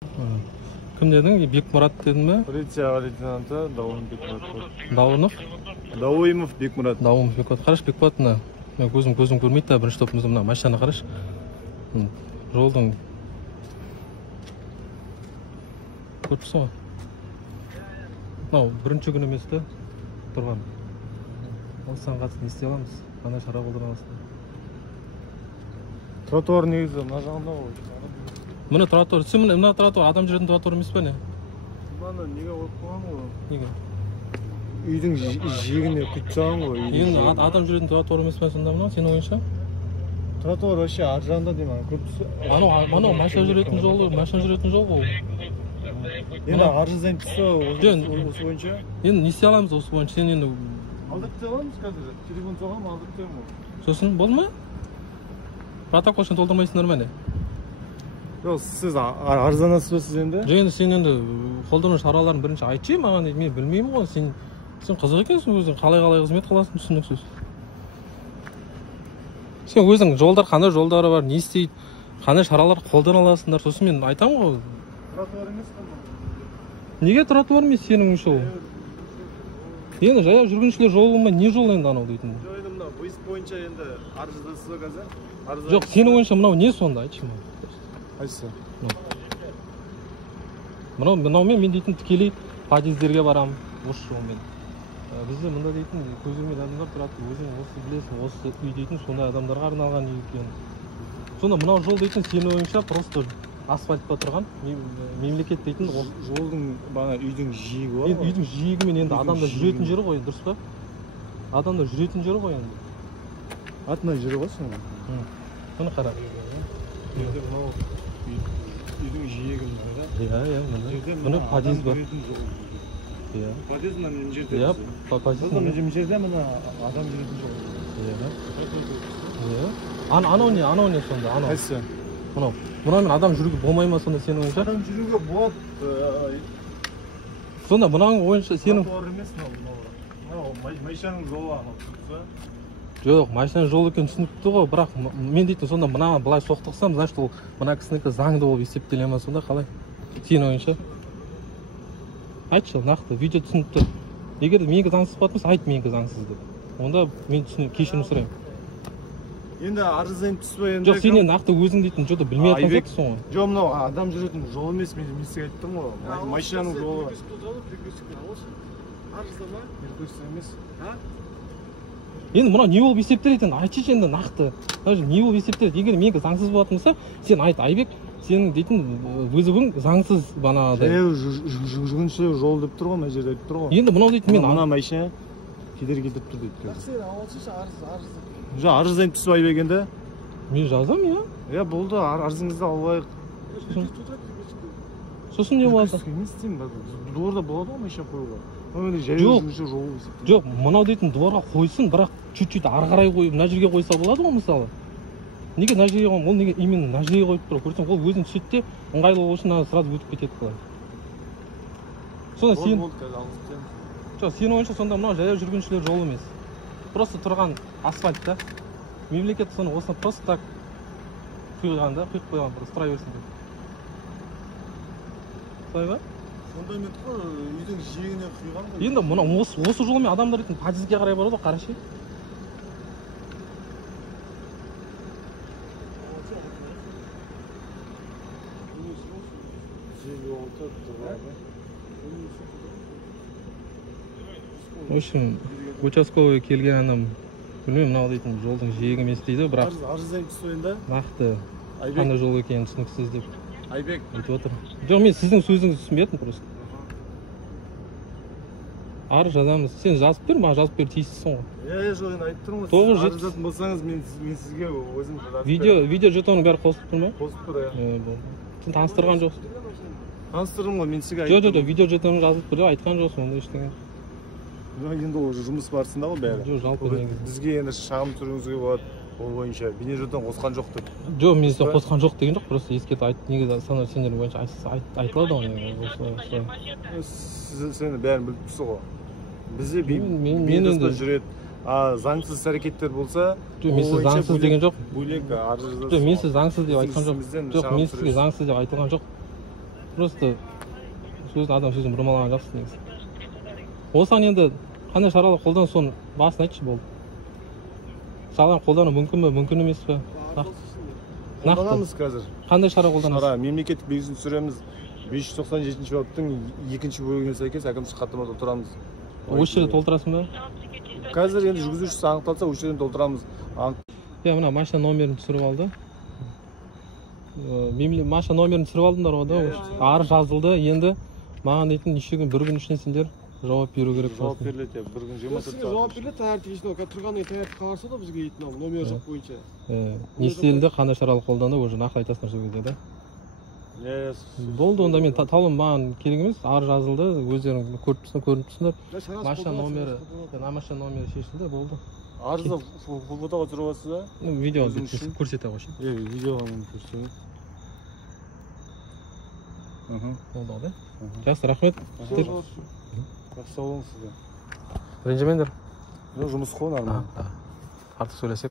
Кім дедің? Бекмұрат дедің ме? Полиция лейтенанты Дауым Бекмұрат. Дауынов? Дауымов Бекмұрат. Дауымов Бекмұрат. Қараш Бекмұрат мына. Мен көзім көрмейді да бірінші топымызда мына машинаны қараш. Жолдың көріп тұрсың ғой. Мынау бірінші күн емес та тұрған. Осыған қатысты не істей аламыз? Қандай шара қолдана аласыздар? Тротуар негізі мына жағында ғой. Мына тротуар, сен мына тротуар адам жүретін тротуар емес пе не? Мынаны неге қойып қойған ғой? Неге? Үйдің жиегіне құйып тастаған ғой. Енді адам жүретін тротуар емес пе сонда мынау сенің ойыңша? Тротуар вообще ар жағында деймін, көріп Анау машина жүретін жол ғой. Енді арыз заңдысы осы бойынша? Енді не істей аламыз осы бойынша? Сен енді алдырып та аламыз қазір. Телефон соғам, алдырып та аламыз. Сосын болды ма? Протокол үшін толтырмайсыңдар ма не? Жоқ, сіз арызданасыз ба сіз енді? Жоқ, енді сен енді қолдану шараларын бірінші айтшы маған дейді. Мен білмеймін ғой. Сен қызық екенсің өзің. Қалай қызмет қыласың түсініксіз. Сен өзің жолдар қандай жолдары бар, не істейді, қандай шаралар қолдана аласыңдар. Сосын мен айтамын ғой. Тротуар емес қой. Неге тротуар емес сенің ойыңша ол? Енді жаяу жүргіншілер жолы болмай не жол енді анау дейтін? Жоқ, енді мынау выезд бойынша енді арыздасыз ба қазір? Жоқ, сенің ойыңша мынау не сонда айтшы маған. Қайсысы? Мынаумен мен дейтін тікелей подъездерге барамын осы жолмен. Бізде мында дейтін көзімен адамдар тұрады, өзің осы білесің, осы үй дейтін сондай адамдарға арналған үй екен. Сонда мынау жол дейтін сенің ойыңша просто асфальт па тұрған мемлекет дейтін жолдың бана үйдің жиегі бар ғой. Үйдің жиегі мен енді адамдар жүретін жері ғой, дұрыс па? Адамдар жүретін жері ғой енді. Атына жері ғой соның. Мұны қара. Енді мынау үйдің жиегі мында. Иә, мына подъезд бар. Иә. Подъезд мына жерде. Иә, подъезд. Мына жерде мына адам жүретін жол. Иә. Анау не сонда? Анау. Қайсы? Мынау. Мұнамен адам жүруге болмай ма сонда сенің ойыңша? Адам жүруге болады. Сонда мынаның ойынша сенің... Тротуар емес мынау. Машинаның жолы анау. Жоқ, машинаның жолы екен түсінікті ғой, бірақ мен дейтін сонда мына былай соқтықсам, значит ол мына кісінікі заңды болып есептеле ма сонда қалай? Сенің ойыңша? Айтшы, нақты, видео түсінікті. Егер менікі заңсыз болатын болса, айт менікі заңсыз деп. Онда мен кешірім сұраймын. Енді арыздан түспей енді. Жоқ, сен нақты өзің дейтін жоқта білмей жатқан жоқсың ғой. Жоқ, мынау адам жүретін жол емес, мен сізге айттым ғой. Машинаның жолы. Арыздама, емес. Енді мынау не болып есептеледі екен? Айтшы енді нақты. Не болып есептеледі? Егер менікі заңсыз болатын болса, сен айт, Айбек, сенің дейтін вызовың заңсыз банағыдай. Жаяу жүргіншілер жол деп тұр ғой, мына жерде айтып тұр ғой. Енді мынау дейтін мен мына машина кедергі келтіріп тұр дейді. Сен алсыншы арыз. Жоқ, арыздан түсіп Айбек енді. Мен жазам, иә. Иә, болды, арызыңызды алайық. Сосын не болады? Не істеймін, дворда болады ғой машина қоюға. Жоқ, мынау дейтін дворға қойсын, бірақ чуть-чуть ары қарай қойып, мына жерге қойса болады ғой мысалы. Неге мына жерге қойып, ол неге именно мына жерге қойып тұр? Көрсең, ол өзін түседі де ыңғайлы болу үшін сразу өтіп кетеді қалай. Сонда сен... Жоқ, сенің ойынша сонда мынау жаяу жүргіншілер жолы емес. Просто тұрған асфальт та. Мемлекет соны осыны просто так құйған да, құйып қойған, просто тұра берсін деп. Солай ба? Фундамент қой, үйдің жиегіне құйған ғой. Енді мына осы жолмен адамдар дейтін подъездге қарай барады ғой, қарашы. В общем, участковый келген адам, білмеймін, мынау дейтін жолдың жиегі емес дейді, бірақ арыздан түсіп енді нақты қандай жол екенін түсініксіз деп Айбек айтып отыр. Жоқ, мен сіздің сөзіңізді түсінбедім просто. Арыз жазамыз. Сен жазып бер, маған жазып бер тиіссің ғой. Жоқ, енді айтып тұрмын ғой. Арыздатын болсаңыз, мен сізге өзім жазып беремін. Видео жетоның бәрі қосылып тұр ма? Қосылып тұр, иә. Сен таныстырған жоқсың. Таныстырдым ғой, мен сізге айттым. Жоқ, видео жетоның жазып тұр, айтқан жоқсың, онда ештеңе. Енді ол жұмыс барысында ғой бәрі. Жоқ, жалпы бізге енді шағым түсіруіңізге болады. Ол бойынша бейнежетон қосқан жоқ деп. Жоқ, мен сізден қосқан жоқ деген жоқ, просто ескертіп айтып, негізі сендер бойынша айтылады ғой. Сен бәрін біліп тұрсың ғой. Бізде бейнежетон жүреді. Заңсыз әрекеттер болса, мен сіз заңсыз деген жоқ. Бөлек арыз жазасыз. Жоқ, мен сіз заңсыз деп айтқан жоқ. Жоқ, мен сізге заңсыз деп айтылған жоқ. просто сөзін адам сөзін бұрмалаған жақсы негізі. Осыған енді қандай шаралар қолдан соны басын айтшы болды. Шаралар қолдану мүмкін бе, мүмкін емес пе? Қолданамыз қазір. Қандай шара қолданасыз? Шара мемлекеттік белгісін түсіреміз. 597 баптың 2 бөлігіне сәйкес әкімшілік хаттамада толтырамыз. Осы жерде толтырасың ба? Қазір енді жүргізушісі анықталса, осы жерден толтырамыз. Мына машина номерін түсіріп алды. Машина номерін түсіріп алдыңдар ғой да. Арыз жазылды. Енді маған дейтін неше күн, бір күн ішінде сендер жауап беру керек. Жауап беріледі, бір күн 24 сағат. Жауап беріледі, таңертең тұрғаннан таңертең хабарса да бізге дейтін номер жоқ бойынша. Не істелді, қандай шаралар қолданды, уже нақты айтасыңдар сол кезде да. Болды, онда мен талым маған керек емес, арыз жазылды, өздерің көріп тұрсыңдар. Машина номері шешілді, болды. Арызды фотоға түсіріп аласыз ба? Видео көрсете қойшы. Видеоға мен көрсетемін. Болды ғой да? Жақсы, рахмет. Жақсы болыңыз сізге. Ренжімеңдер. Жұмыс қой, нормально. Артық сөйлесек.